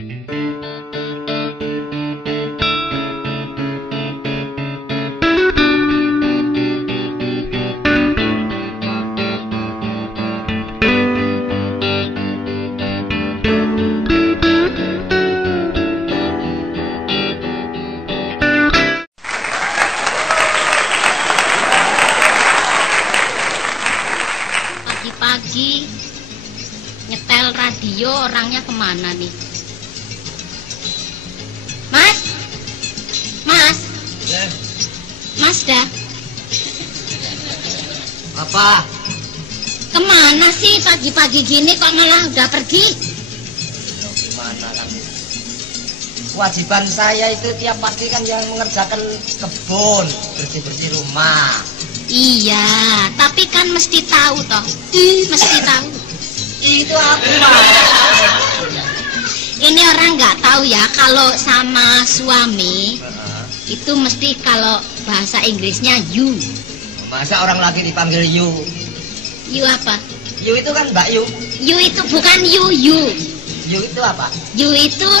Pagi-pagi nyetel radio, orangnya kemana nih? Mas? Mas? Mas dah? Apa? Kemana sih pagi-pagi gini kok malah udah pergi? Gimana kan? Kewajiban saya itu tiap pagi kan yang mengerjakan kebun, bersih-bersih rumah. Iya, tapi kan mesti tahu toh. Mesti tahu. Itu aku mah. Ini orang nggak tahu ya kalau sama suami itu mesti kalau bahasa Inggrisnya you. Masa orang lagi dipanggil you? You apa? You itu kan Mbak Yu. You itu bukan you. You itu apa? You itu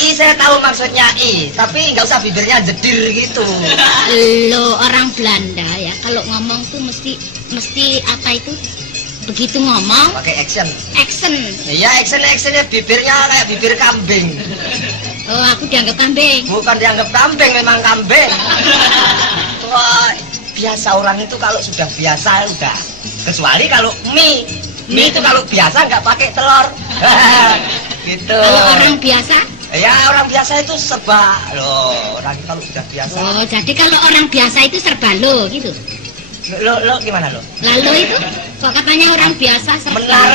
I saya tahu maksudnya I, tapi nggak usah bibirnya jedir gitu. Lo orang Belanda ya, kalau ngomong tuh mesti apa itu? Begitu ngomong Pakai action. action. Iya, actionnya bibirnya kayak bibir kambing. Oh, aku dianggap kambing. Bukan dianggap kambing, memang kambing. Wah, biasa orang itu kalau sudah biasa udah. Kecuali kalau mie itu kalau biasa nggak pakai telur. Gitu. Kalau orang biasa? Ya orang biasa itu serba loh. Orang kalau sudah biasa. Oh, jadi kalau orang biasa itu serba lo gitu. Lo gimana lo? Lalu itu kok katanya orang biasa serba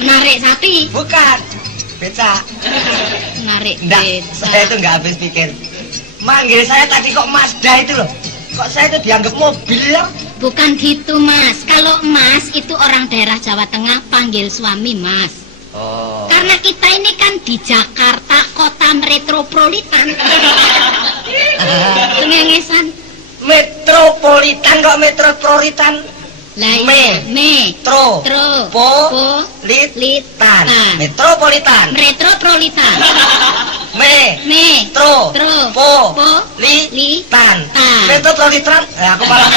menarik sapi? Bukan. Beca. Menarik Enggak, beca. saya itu nggak habis pikir. Manggil saya tadi kok Mazda itu loh. Kok saya itu dianggap mobil ya? Bukan gitu, Mas. Kalau Mas itu orang daerah Jawa Tengah panggil suami Mas. Oh. Karena kita ini kan di Jakarta, kota metropolitan. Cengengesan. Metropolitan kok metropolitan? Lah iya, Metro. Litan. Metropolitan. Metropolitan. Metropolitan. Metropolitan. Aku malah.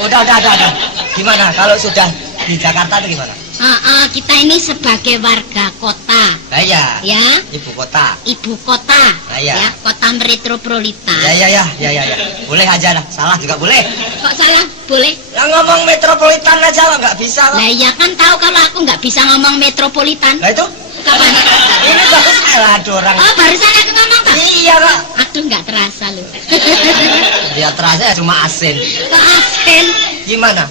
Udah. Gimana kalau sudah di Jakarta itu gimana? Kita ini sebagai warga kota. Ya. Ibu kota. Ya. Kota metropolitan. Ya. Boleh aja lah. Salah juga boleh. Kok salah? Boleh. Yang ngomong metropolitan aja lo nggak bisa. Lah ya kan tahu kalau aku nggak bisa ngomong metropolitan. Nah itu? Kapan? Ini bagus lah ada orang. Oh, barusan aku ngomong tak? Iya kak. Aduh, nggak terasa loh. Dia terasa ya cuma asin. Kok asin? Gimana?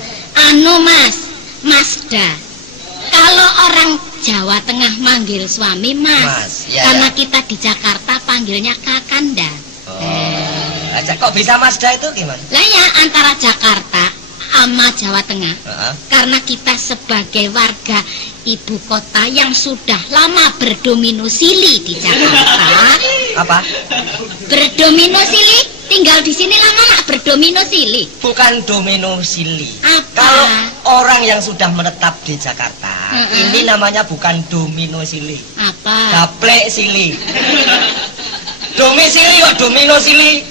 Mas, Mazda. Kalau orang Jawa Tengah manggil suami Mas, ya, karena kita di Jakarta panggilnya Kakanda. Aja kok bisa Mazda itu gimana? Lah ya antara Jakarta sama Jawa Tengah. Karena kita sebagai warga ibu kota yang sudah lama berdomisili di Jakarta. Apa? Berdomisili? Tinggal di sini lama nggak berdomisili? Bukan domisili. Apa? Kalau orang yang sudah menetap di Jakarta, ini namanya bukan domisili. Apa? Gaplek sili. Domisili kok domisili.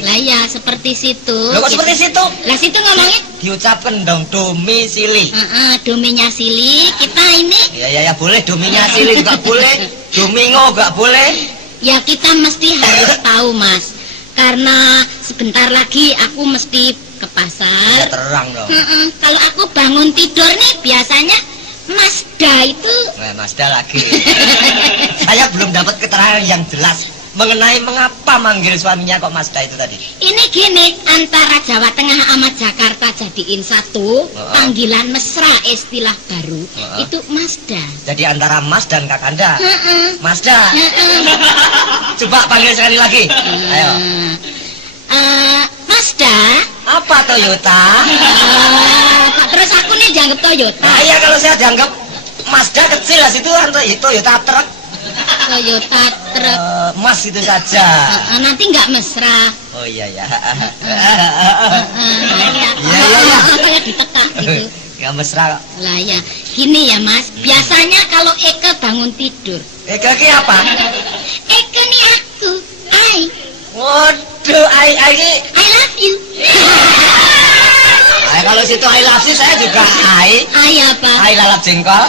Lah ya seperti situ. Loh kok seperti situ? Lah situ ngomongnya? Diucapkan dong domisili. Dominya sili. Kita ini? Ya boleh dominya sili juga boleh. Domingo juga boleh. Ya kita mesti harus tahu Mas. Karena sebentar lagi aku mesti ke pasar. Ya terang dong. Kalau aku bangun tidur nih biasanya Mazda itu. Mazda lagi. Saya belum dapat keterangan yang jelas mengenai mengapa manggil suaminya kok Mazda itu tadi. Ini gini, antara Jawa Tengah sama Jakarta jadiin satu, panggilan mesra istilah baru, itu Mazda. Jadi antara Mas dan Kakanda. Mazda. Coba panggil sekali lagi. Ayo. Mazda. Apa Toyota? Terus aku nih dianggap Toyota. Nah, iya kalau saya dianggap Mazda kecil lah situ Toyota truk. Toyota truk. Mas itu saja. Nanti nggak mesra. Oh iya. Iya. Kayak ditekak gitu. Ya mesra. Lah ya, gini ya Mas. Biasanya kalau Eke bangun tidur. Eke ki apa? Eke nih aku. Waduh, I love you. kalau situ I love you saya juga apa? I lalap jengkol.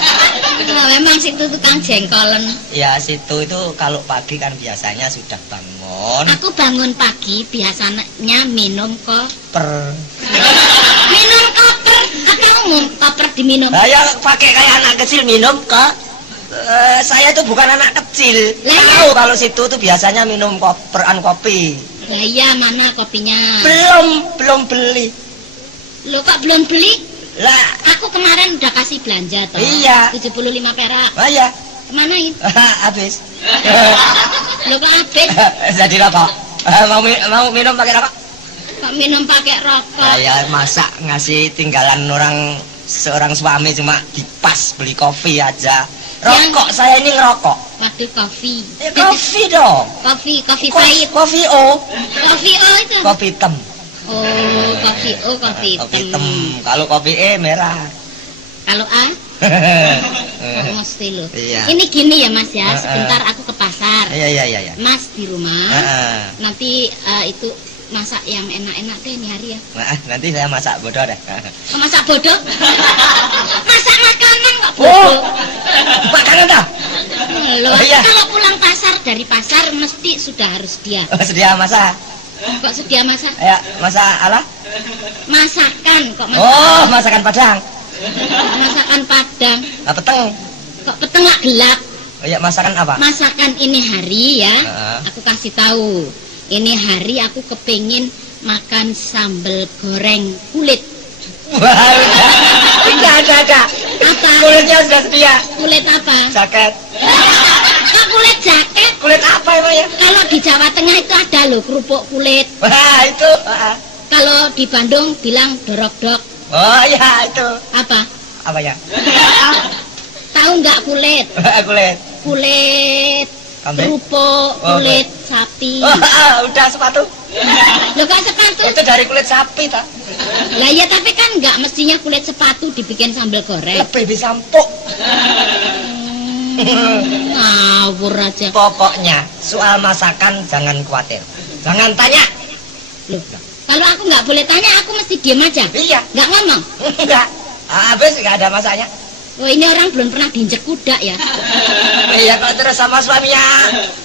Nah, memang situ tukang jengkolen. Ya situ itu kalau pagi kan biasanya sudah bangun. Aku bangun pagi biasanya minum koper. Minum koper atau umum koper diminum? Saya pakai kayak anak kecil minum kok. Saya itu bukan anak kecil. Tahu kalau situ tuh biasanya minum kopi. Lah iya, mana kopinya? Belum beli. Loh kok belum beli? Lah, aku kemarin udah kasih belanja toh. Iya. 75 perak. Oh iya. Kemana ini? Habis. Loh kok habis? Jadi rokok. Mau minum pakai rokok? Kok minum pakai rokok? Ya masa ngasih tinggalan seorang suami cuma dipas beli kopi aja. Rokok saya ini ngerokok. Waduh, kopi. Kopi dong. Kopi pahit. Kopi O. Kopi O itu. Kopi hitam. Oh, kopi O, kopi hitam. Kalau kopi E merah. Kalau A? Mesti lo. Iya. Ini gini ya Mas ya, sebentar aku ke pasar. Iya. Mas di rumah. Nanti itu masak yang enak-enak deh ini hari ya. Nanti saya masak bodoh deh. Masak bodoh? Masak makanan kok bodoh? Makanan dah? Loh, kalau pulang pasar dari pasar mesti sudah harus sedia. Sedia masak? Kok sedia masak? Ya, masak ala? Masakan kok masak. Oh, masakan Padang. Masakan Padang. Peteng. Kok peteng lah gelap. Oh ya, masakan apa? Masakan ini hari ya. Aku kasih tahu. Ini hari aku kepingin makan sambal goreng kulit. Wah, ada. Apa? Kulitnya sudah sedia. Kulit apa? Jaket. Kok kulit jaket? Kulit apa emang ya? Kalau di Jawa Tengah itu ada loh kerupuk kulit. Wah, itu. Kalau di Bandung bilang dorok-dok. Oh ya, itu. Apa? Apa ya? Tahu nggak kulit? Kulit kerupuk, kulit sapi. Udah sepatu. Loh kok sepatu? Itu dari kulit sapi tak? Lah ya tapi kan nggak mestinya kulit sepatu dibikin sambal goreng. Lebih bisa empuk. Ngawur aja. Pokoknya soal masakan jangan khawatir. Jangan tanya. Loh, kalau aku nggak boleh tanya aku mesti diam aja. Iya. Nggak ngomong? Enggak. Habis nggak ada masanya. Oh ini orang belum pernah diinjek kuda ya? Iya kalau terus sama suaminya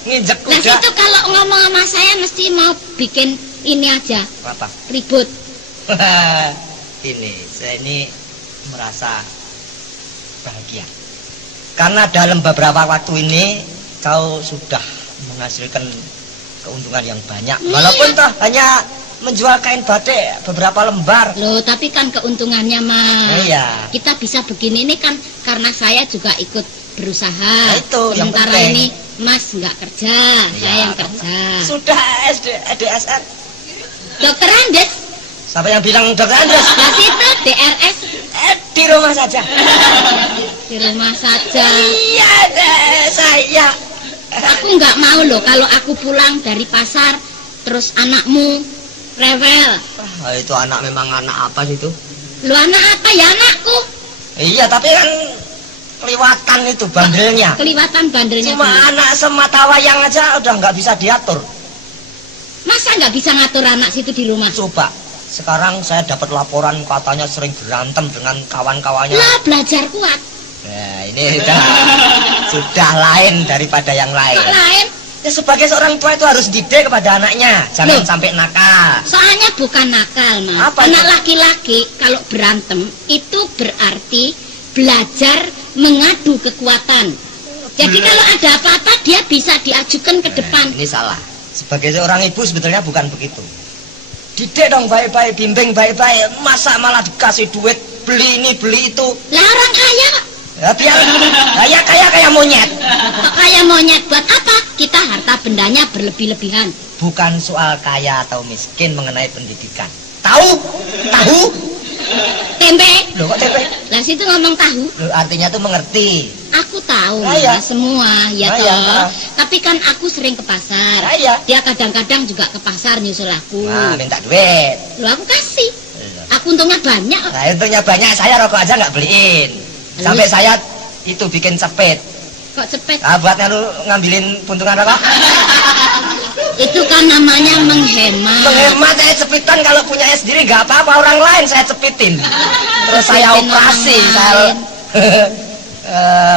nginjek kuda. Nah situ kalau ngomong sama saya mesti mau bikin ini aja. Apa? Ribut. Saya ini merasa bahagia. Karena dalam beberapa waktu ini kau sudah menghasilkan keuntungan yang banyak. Walaupun toh hanya menjual kain batik beberapa lembar. Loh, tapi kan keuntungannya mah. Iya. Kita bisa begini ini kan karena saya juga ikut berusaha. Nah, itu sementara yang ini Mas nggak kerja, saya yang kerja. Sudah DSR. Dokter Andes. Siapa yang bilang Dokter Andes? Nah, situ DRS. Di rumah saja. Di rumah saja. Iya, saya. Aku nggak mau loh kalau aku pulang dari pasar terus anakmu rewel. Itu anak memang anak apa itu? Lu anak apa ya anakku? Iya tapi kan keliwatan itu bandelnya. Keliwatan bandelnya. Cuma anak semata wayang aja udah nggak bisa diatur. Masa nggak bisa ngatur anak situ di rumah? Coba. Sekarang saya dapat laporan katanya sering berantem dengan kawan-kawannya. Lah belajar kuat. Nah ini sudah lain daripada yang lain. Kok lain? Ya sebagai seorang tua itu harus didik kepada anaknya, jangan sampai nakal. Soalnya bukan nakal, Mas. Apa anak laki-laki kalau berantem itu berarti belajar mengadu kekuatan. Jadi kalau ada apa-apa dia bisa diajukan ke depan. Ini salah. Sebagai seorang ibu sebetulnya bukan begitu. Didik dong baik-baik, bimbing baik-baik. Masa malah dikasih duit beli ini beli itu. Lah orang kaya kok. Ya biar kayak monyet. Kayak monyet buat apa? Kita harta bendanya berlebih-lebihan. Bukan soal kaya atau miskin mengenai pendidikan. Tahu? Tempe. Loh kok tempe? Lah situ ngomong tahu. Loh, artinya tuh mengerti. Aku tahu semua ya toh. Tapi kan aku sering ke pasar. Dia kadang-kadang juga ke pasar nyusul aku. Nah, minta duit. Loh aku kasih. Aku Aku untungnya banyak. Nah, untungnya banyak, saya rokok aja nggak beliin. Sampai saya itu bikin cepet. Kok cepet? Buat ngambilin puntungan rokok. Itu kan namanya menghemat. Menghemat, saya cepitan kalau punyanya sendiri nggak apa-apa, orang lain saya cepitin. Terus saya operasi,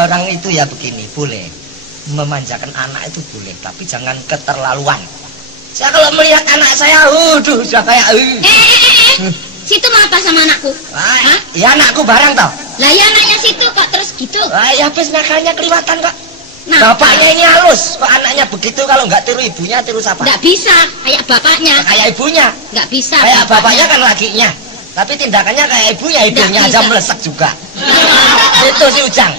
orang itu ya begini, boleh memanjakan anak itu boleh, tapi jangan keterlaluan. Saya kalau melihat anak saya, sudah kayak situ mau apa sama anakku? Ya anakku barang toh. Lah ya anaknya situ kok terus gitu. Ya habis nakalnya kelihatan kok. Nah, bapaknya ini halus, kok anaknya begitu, kalau nggak tiru ibunya, tiru siapa? Nggak bisa, kayak bapaknya. Kayak ibunya. Nggak bisa. Kayak bapaknya kan lakinya, tapi tindakannya kayak ibunya, hidungnya aja melesek juga. Itu si Ujang.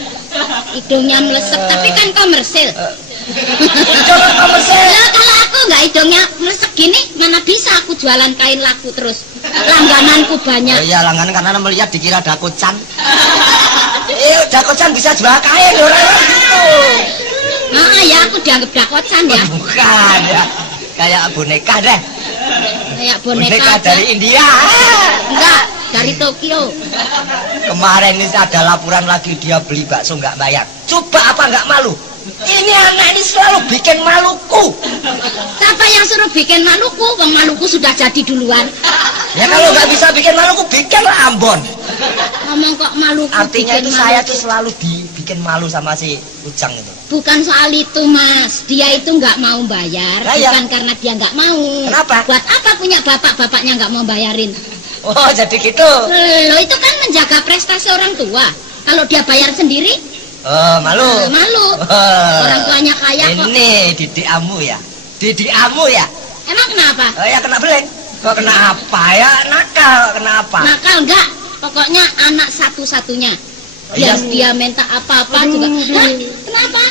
Hidungnya melesek, tapi kan komersil. Hidung komersil. Lah kalau aku nggak hidungnya melesek gini, mana bisa aku jualan kain laku terus. Langgananku banyak. Iya, langganan karena melihat dikira dakocan. Dakocan bisa jual kain orang itu. Ya aku dianggap dakocan ya. Bukan ya, kayak boneka deh. Kayak boneka dari India. Enggak, dari Tokyo. Kemarin ini ada laporan lagi, dia beli bakso nggak bayar. Coba apa nggak malu? Ini anak ini selalu bikin maluku. Siapa yang suruh bikin maluku? Wong Maluku sudah jadi duluan. Ya kalau nggak bisa bikin maluku, bikinlah Ambon. Ngomong kok Maluku. Artinya itu saya tuh selalu dibikin malu sama si Ujang itu. Bukan soal itu Mas, dia itu nggak mau bayar, bukan karena dia nggak mau. Kenapa? Buat apa punya bapak-bapaknya nggak mau bayarin? Oh jadi gitu. Loh itu kan menjaga prestasi orang tua. Kalau dia bayar sendiri, malu. Malu. Orang tuanya kaya kok. Ini didik amu ya, didik amu ya. Emang kenapa? Ya kena beleng. Kok kena apa ya? Nakal, kenapa? Nakal enggak, pokoknya anak satu-satunya. Dia minta apa-apa juga. Hah? Kenapa?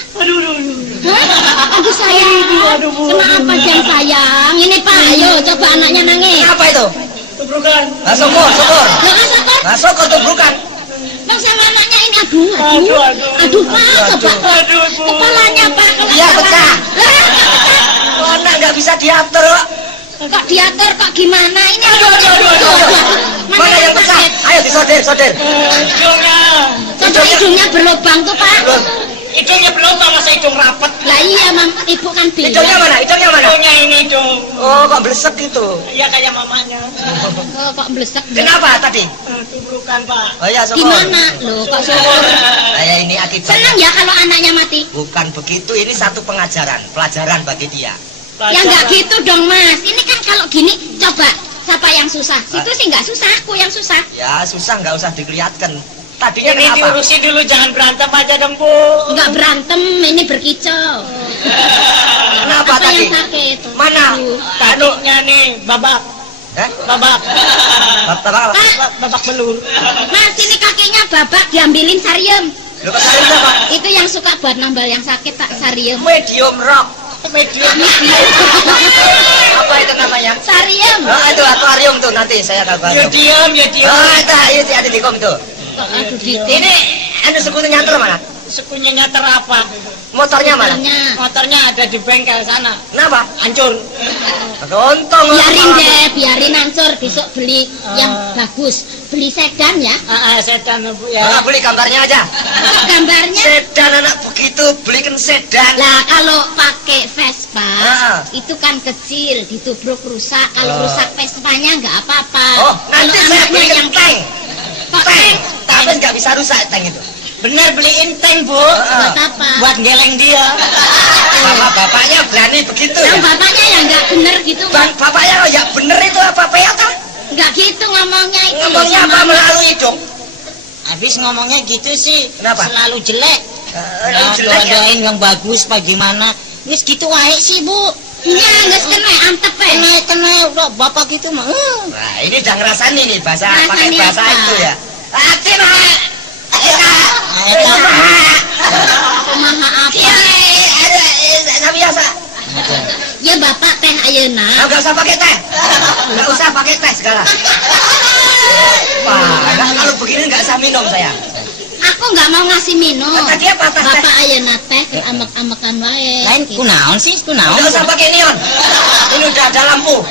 Aduh sayang. Kenapa jam sayang? Ini Pak, ayo coba anaknya nangis. Apa itu? Tubrukan. Syukur. Syukur. Syukur tubrukan. Bang sama anaknya ini aduh Pak, coba. Kepalanya Pak. Iya pecah. Anak nggak bisa diatur kok. Kok diatur kok gimana? Ini aduh. Mana yang pecah? Ayo disoder. Hidungnya berlubang tuh Pak. Hidungnya berlubang, masa hidung rapet. Lah iya Mam, ibu kan bilang. Hidungnya mana? Hidungnya ini dong. Oh kok blesek gitu? Iya kayak mamanya. Oh kok blesek. Kenapa tadi? Tubrukan Pak. Oh ya syukur. Gimana? Loh kok syukur? Saya ini akibatnya. Senang ya kalau anaknya mati? Bukan begitu, ini satu pelajaran bagi dia. Ya nggak gitu dong Mas. Ini kan kalau gini, coba siapa yang susah? Situ sih nggak susah, aku yang susah. Ya susah nggak usah dilihatkan. Tadinya ini kenapa? diurusin dulu, jangan berantem aja dong Bu. Nggak berantem, ini berkicau. Kenapa apa tadi? Yang sakit? Mana? Kakinya nih babak. Babak. Babak belur. Mas ini kakinya babak, diambilin sariem. Lu kok sariem apa? Itu yang suka buat nambal yang sakit tak sariem. Medium rock. Medium. Apa itu namanya? Sariem. Itu akuarium tuh nanti saya kabar. Ya diam. Itu ada di kom tuh. Aduh gitu. Ini sekutu nyantel mana? Sekunya nyater apa? Motornya mana? Motornya ada di bengkel sana. Kenapa? Hancur. Untung. Biarin hancur, besok beli yang bagus. Beli sedan ya? Sedan Bu ya. Beli gambarnya aja. Gambarnya? Sedan anak begitu, belikan sedan. Lah kalau pakai Vespa itu kan kecil, ditubruk rusak. Kalau rusak Vespanya nggak apa-apa. Oh, nanti saya belikan tank. Tank. Tapi nggak bisa rusak tank itu. Bener, beliin tank Bu. Buat apa? Buat geleng dia. Sama bapaknya berani begitu ya? Bapaknya yang nggak bener gitu. Bapaknya ya bener itu apa peota? Nggak gitu ngomongnya itu. Ngomongnya apa melalui dong? Habis ngomongnya gitu sih. Kenapa? Selalu jelek. Jelek ya? Doain yang bagus bagaimana? Ini gitu wae sih Bu. Iya, nggak kena antep Kena udah bapak gitu mah. Nah ini udah ngerasain nih bahasa, pakai Ngerasain bahasa apa? itu ya. Hati Kumaha apa? Iya, biasa. Ya bapak teh ayeuna. Nggak usah pakai teh. Nggak usah pakai teh sekarang. Wah, kalau begini nggak usah minum saya. Aku nggak mau ngasih minum. Kata dia patah teh. Bapak ayeuna teh ke amek-amekan wae. Lain kunaon sih? Kunaon? Nggak usah pakai neon. Ini udah ada lampu.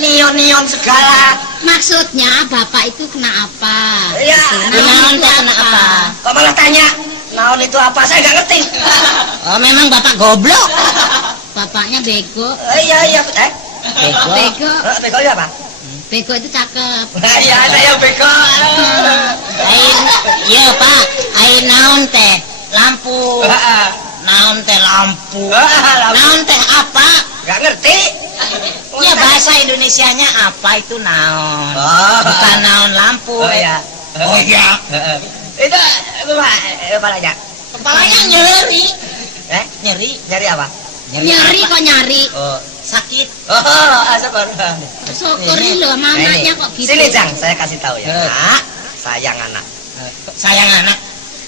Neon-neon segala. Maksudnya bapak itu kena apa? Iya. Naon teh kena apa? Kok malah tanya naon itu apa? Saya nggak ngerti. Oh, memang bapak goblok. Bapaknya bego. Iya. Bego. Bego. Bego ya apa? Bego itu cakep. Iya, saya bego. Iya, Pak. Ai naon teh? Lampu. Naon teh lampu. Naon teh apa? Nggak ngerti. Ya bahasa Indonesianya apa itu naon? Bukan naon lampu. Oh ya. Oh iya. Itu kepalanya. Kepalanya nyeri. Nyeri? Nyeri apa? Nyari kok nyari. Oh, Sakit. sabar. Syukuri loh mamanya kok gitu. Sini, Jang, saya kasih tahu ya. Nak, sayang anak. Sayang anak.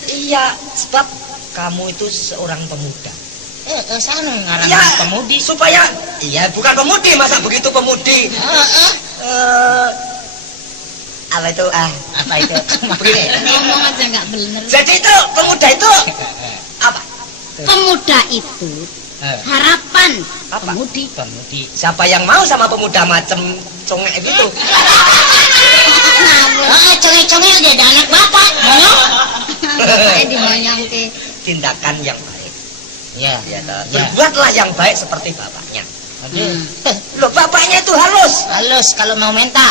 Iya, sebab kamu itu seorang pemuda. Sana ngarang Iya, pemudi. supaya bukan pemudi, masa begitu pemudi. Apa itu? Apa itu? Begini. Ngomong aja nggak bener. Jadi itu pemuda itu apa? Pemuda itu harapan Apa? pemudi. Pemudi. Siapa yang mau sama pemuda macem congek gitu? Congek-congek dia ada anak bapak. Bapaknya dimonyong ke. Tindakan yang baik. Iya. Ya, berbuatlah yang baik seperti bapaknya. Aduh. Loh, bapaknya itu halus. Halus kalau mau minta.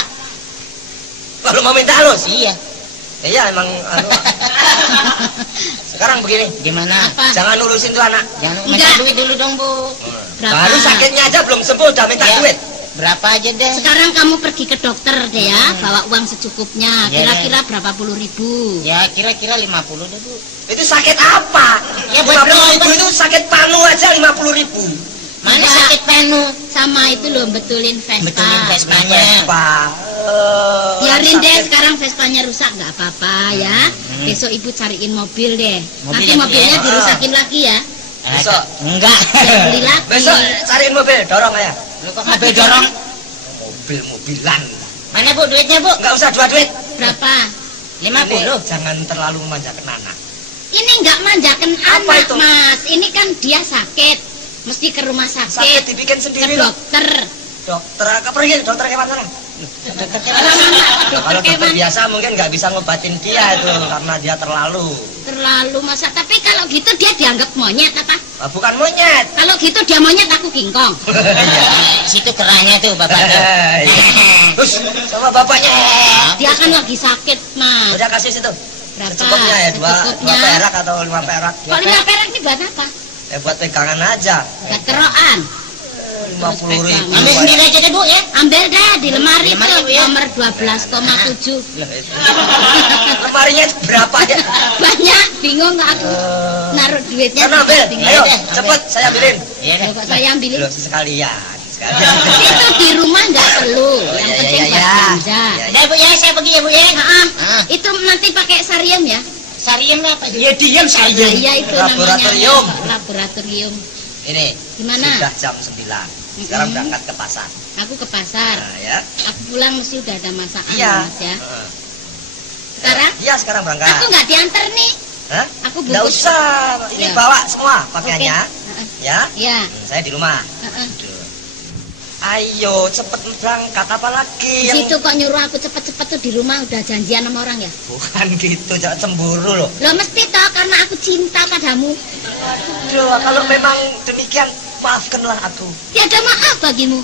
Kalau mau minta halus. Iya. Iya, emang sekarang begini, Gimana? Apa? jangan nurusin tuh anak. Jangan Enggak. minta duit dulu dong, Bu. Berapa? Baru sakitnya aja belum sembuh udah minta Iya. duit. Berapa aja deh? Sekarang kamu pergi ke dokter deh ya, bawa uang secukupnya. Iya, Kira-kira berapa puluh ribu? Ya kira-kira 50 deh, Bu. Itu sakit apa? Ya, buat 50.000 berobat. itu sakit panu aja 50.000. Mana Enggak. sakit penu? Sama itu loh, betulin Vespa. Betulin Vespanya. Pak. Biarin deh, sakit. sekarang Vespanya rusak nggak apa-apa ya. Besok ibu cariin mobil deh. Mobil Nanti ya, Bu, mobilnya ya? dirusakin lagi ya. Besok. Enggak. Beli lagi. Besok cariin mobil, dorong ya. Lu kok mobil dorong? Mobil-mobilan. Mana, Bu, duitnya, Bu? Enggak usah dua duit. Berapa? 50. Jangan terlalu memanjakan anak. Ini nggak manjakan Apa anak, itu? Mas. Ini kan dia sakit. Mesti ke rumah Sakit sakit. dibikin Ke sendiri loh. dokter. Dokter, pergi dokter hewan sana. Kalau dokter Kewan. biasa mungkin nggak bisa ngobatin dia itu karena dia terlalu. Terlalu masa. Tapi kalau gitu dia dianggap monyet apa? Bukan monyet. Kalau gitu dia monyet, aku kingkong. Situ kerannya tuh, Bapak. Terus sama bapaknya. Dia kan lagi sakit, Mas. Udah kasih situ. Berapa? Secukupnya ya, dua Secukupnya. perak atau 5 perak. Kok 5 perak ini buat apa? Buat pegangan aja. Buat kerokan. 50.000. Ambil sendiri aja deh, Bu, ya. Ambil deh di lemari Lemari, tuh, Bu, ya. nomor 12,7. Lemarinya berapa ya? Banyak, bingung nggak aku naruh duitnya. Sana ambil, di ayo deh, cepet saya ambilin. Iya deh. Loh, kok saya ambilin? Loh, sekalian. Itu di rumah nggak perlu. Yang iya, penting iya, buat iya. belanja. Udah, Bu, ya, saya pergi ya, Bu, ya. Itu nanti pakai sarium ya? Sarium apa? Ya, diam Nah, saya. iya itu Laboratorium. namanya laboratorium. Ini Gimana? sudah jam 9. Sekarang berangkat ke pasar. Aku ke pasar. Nah, ya. Aku pulang mesti udah ada masakan, Iya. Mas ya. Heeh. Sekarang? Iya, sekarang berangkat. Aku nggak diantar nih. Hah? Aku Nggak bungkus. usah. Ini Ya. bawa semua pakaiannya. Heeh. Ya. Ya. Saya di rumah. Heeh. Aduh. Ayo cepet berangkat apalagi yang Situ kok nyuruh aku cepet-cepet tuh di rumah udah janjian sama orang ya? bukan gitu, jangan cemburu loh. Loh mesti toh karena aku cinta padamu. Aduh, kalau memang demikian maafkanlah aku. Tiada maaf bagimu.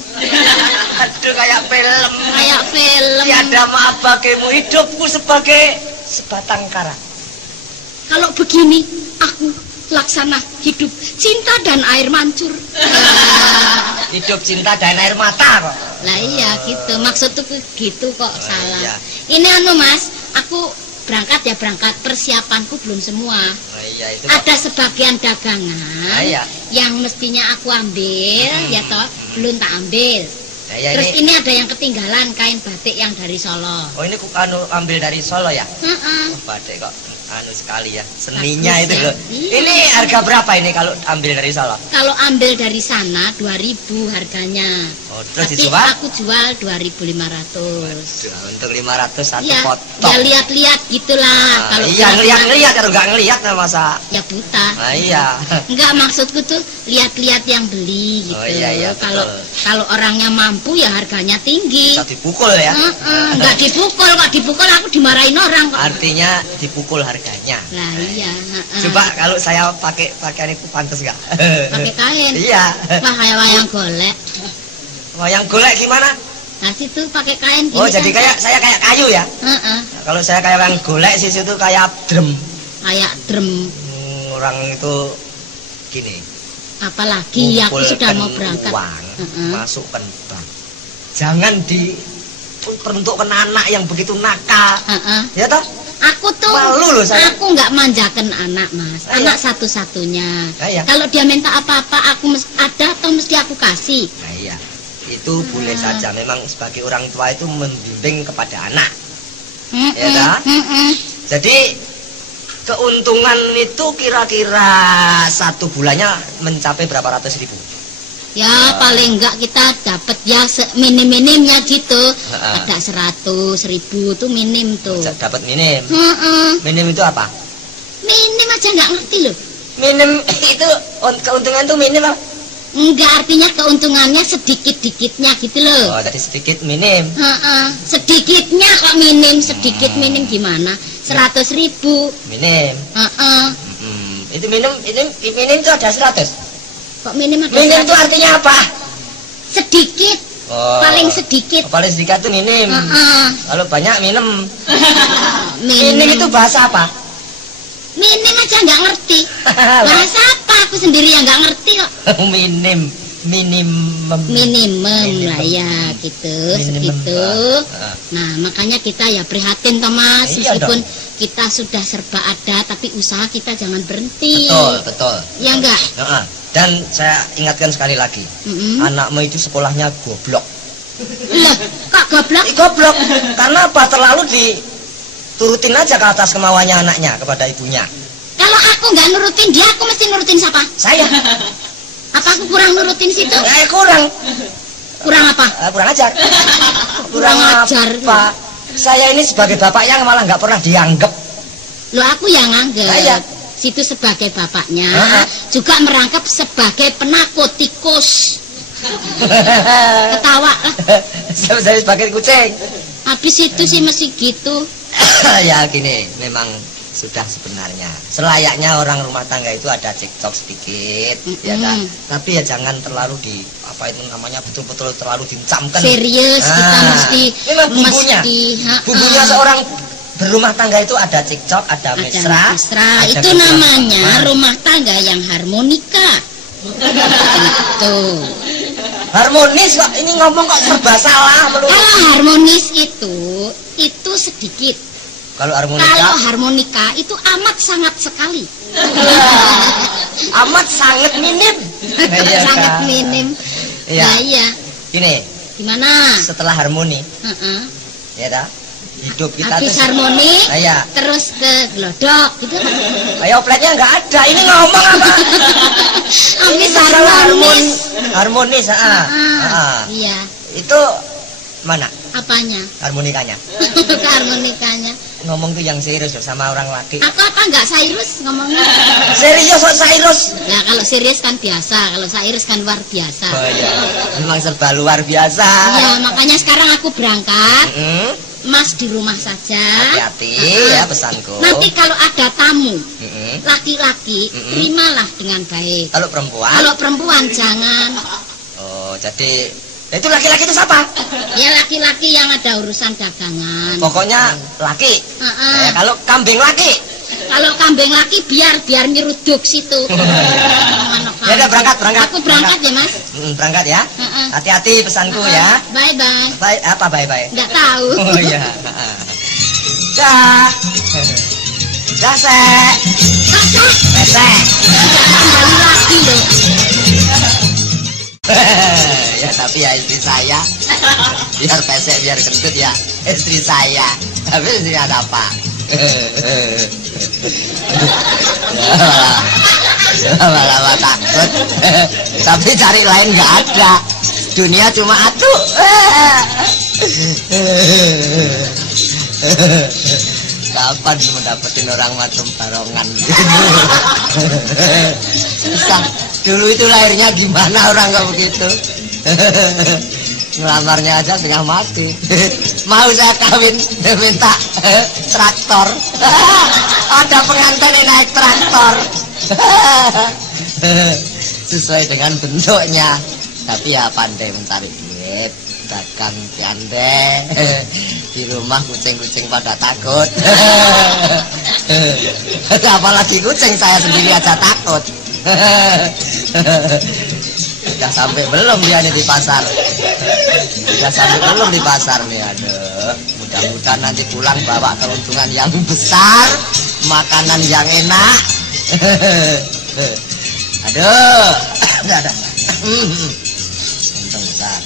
Aduh, kayak film. Kayak film. Tiada maaf bagimu, hidupku sebagai sebatang kara. Kalau begini aku laksana hidup cinta dan air mancur. Hidup cinta dan air mata kok. Lah iya gitu, maksudku gitu kok salah. iya. Ini anu Mas, aku berangkat ya berangkat, persiapanku belum semua. Oh iya itu kok. Ada sebagian dagangan Ah, iya. yang mestinya aku ambil, ya toh belum tak ambil. Nah, ya Terus ini. ini ada yang ketinggalan kain batik yang dari Solo. Oh ini ambil dari Solo ya? Heeh. Oh, badai kok anu sekali ya. Seninya Bagus itu ya. loh. Iya. Ini harga berapa ini kalau ambil dari Solo? Kalau ambil dari sana 2.000 harganya. Oh, terus tapi dijual? aku jual 2.500. Untuk 500 satu Ya, potong. ya lihat-lihat gitulah. Kalau iya kira-kira- ngeliat kalau nggak ngeliat masa. Ya buta. Nah, iya. Enggak, maksudku tuh lihat-lihat yang beli gitu. Oh, iya, Kalau betul. kalau orangnya mampu ya harganya tinggi. Bisa dipukul ya. Enggak dipukul, kok dipukul aku dimarahin orang kok. Artinya dipukul harganya. Lah iya, Coba kalau saya pakai pakaian itu pantas nggak? pakai kain. Iya. Wah, kayak wayang golek. Wayang golek gimana? Nah, situ pakai kain gini. Oh, jadi kan. kayak saya kayak kayu ya? Heeh. Kalau saya kayak wayang golek sih itu kayak drum. Kayak drum. Orang itu gini. Apalagi aku sudah mau Kumpulkan berangkat. uang, Heeh. masukkan bank. Jangan diperuntukkan anak yang begitu nakal. Heeh. Ya toh? Aku tuh, Malu loh saya. aku nggak manjakan anak, Mas. Ah, Anak iya. satu-satunya. Ah, iya. Kalau dia minta apa-apa, aku ada atau mesti aku kasih. Nah, iya. Itu boleh saja. Memang sebagai orang tua itu membimbing kepada anak. Ya dah? Jadi keuntungan itu kira-kira satu bulannya mencapai berapa ratus ribu? Ya, paling enggak kita dapat ya minim-minimnya gitu. Ah. Ada 100.000 tuh minim tuh. Dapat minim. Heeh. Minim itu apa? Minim aja nggak ngerti loh. Minim itu keuntungan itu minim apa? Enggak, artinya keuntungannya sedikit-dikitnya gitu loh. Oh, tadi sedikit minim. Heeh. Sedikitnya kok minim, sedikit minim gimana? 100.000. Minim. Heeh. Itu minim itu ada 100. Kok minim ada Minim itu 100? artinya apa? Sedikit. Oh. Paling sedikit. Oh, paling sedikit itu minim. Heeh. Kalau banyak minim. Minim. Minim itu bahasa apa? Minim aja nggak ngerti. Bahasa apa? Aku sendiri yang nggak ngerti kok. Minimum. Minimum lah ya gitu, Minimum. segitu. Ah. Nah, makanya kita ya prihatin toh Mas, Iya meskipun dong. kita sudah serba ada, tapi usaha kita jangan berhenti. Betul. Ya enggak? Nah, dan saya ingatkan sekali lagi, anakmu itu sekolahnya goblok. Loh, kok goblok? Goblok. Karena apa? Terlalu diturutin aja ke atas kemauannya anaknya kepada ibunya. Kalau aku nggak nurutin dia, aku mesti nurutin siapa? Saya. Apa aku kurang nurutin situ? Kurang. Kurang apa? Kurang ajar. Kurang ajar. Pak, saya ini sebagai bapak yang malah nggak pernah dianggap. Loh, aku yang nganggep. Iya. Situ sebagai bapaknya, Ah. juga merangkap sebagai penakut tikus. Ketawa lah. Saya sebagai kucing. Habis itu sih mesti gitu. Ya gini, memang sudah sebenarnya selayaknya orang rumah tangga itu ada cekcok sedikit, ya kan? Tapi ya jangan terlalu di apa itu namanya betul-betul terlalu dincamkan. Serius kita mesti memang bumbunya. Bumbunya seorang berumah tangga itu ada cekcok, ada mesra. Ada itu namanya rumah tangga yang harmonika. Itu. Harmonis kok, ini ngomong kok serba salah melulu. Kalau harmonis itu sedikit. Kalau harmonika itu amat sangat sekali. Amat sangat minim. Sangat minim. Iya. Nah, iya. Gini. Gimana? Setelah harmoni. Ya dah. Hidup kita habis tuh harmoni. Iya. Terus ke glodok gitu. Ayo opletnya nggak ada. Ini ngomong apa? Habis harmonis. Iya. Itu mana? Apanya? Harmonikanya. Harmonikanya. Ngomong tuh yang serius loh sama orang laki. Aku apa nggak Cyrus ngomongnya? Serius kok Cyrus? Ya kalau serius kan biasa, kalau Cyrus kan luar biasa. Oh iya, memang serba luar biasa. Ya makanya sekarang aku berangkat. Mas di rumah saja. Hati-hati ya pesanku. Nanti kalau ada tamu laki-laki, terimalah dengan baik. Kalau perempuan? Kalau perempuan jangan. Oh jadi itu laki-laki itu siapa? Ya laki-laki yang ada urusan dagangan. Pokoknya laki. Ya, kalau kambing laki. Kalau kambing laki biar nyeruduk situ. Ya udah berangkat. Aku berangkat ya Mas. Berangkat ya. Hati-hati pesanku ya. Bye. Apa bye? Nggak tahu. Oh iya. Dah. Dah sek. Kembali lagi loh. Ya tapi ya istri saya biar pesek biar kentut ya istri saya, tapi istri ada apa? Malah takut. Tapi cari lain nggak ada. Dunia cuma atu. Kapan mendapetin orang macam barongan? Susah. Dulu itu lahirnya gimana orang kok begitu? Ngelamarnya aja setengah mati. Mau saya kawin minta traktor. Ada pengantin yang naik traktor. Sesuai dengan bentuknya. Tapi ya pandai mencari duit. Dagang jande. Di rumah kucing-kucing pada takut. Apalagi kucing, saya sendiri aja takut. Sudah sampai belum dia nih di pasar? Sudah sampai belum di pasar nih? Aduh, mudah-mudahan nanti pulang bawa keuntungan yang besar, makanan yang enak. Aduh, ada. Untung besar.